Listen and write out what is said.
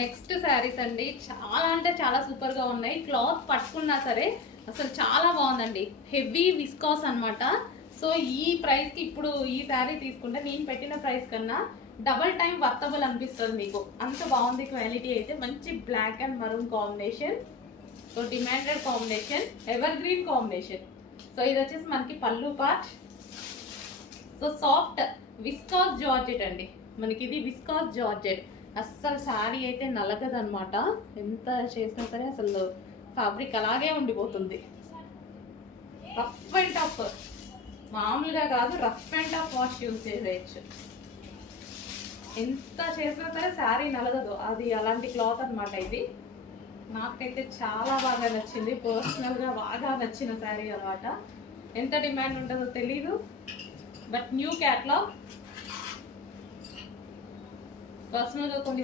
Next saris అండి, చాలా అంటే చాలా సూపర్ గా ఉన్నాయి. క్లాత్ పట్టుకున్నా సరే అసలు చాలా బాగుందండి. హెవీ విస్కాస్ అన్నమాట. సో ఈ ప్రైస్ కి ఇప్పుడు ఈ శారీ తీసుకుంటే నేను పెట్టిన ప్రైస్ కన్నా డబల్ టైం వర్తబుల్ అనిపిస్తుంది మీకు. అంత బాగుంది క్వాలిటీ అయితే. మంచి black and maroon combination. So demanded combination, evergreen combination. So ఇది వచ్చేసి మనకి pallu part. So soft viscose georgette అండి మనకి. ఇది విస్కాస్ జార్జెట్. అస్సలు శారీ అయితే నలగదనమాట. ఎంత చేసినా సరే అసలు ఫ్యాబ్రిక్ అలాగే ఉండిపోతుంది. రఫ్ అండ్ టఫ్, మామూలుగా కాదు, rough and tough wash use చేసేయచ్చు. ఎంత చేసినా సరే శారీ నలగదు. అది అలాంటి క్లాత్ అనమాట ఇది. నాకైతే చాలా బాగా నచ్చింది. పర్సనల్గా బాగా నచ్చిన శారీ అనమాట. ఎంత డిమాండ్ ఉంటుందో తెలీదు, బట్ న్యూ క్యాటలాగ్. పర్సనల్గా కొన్ని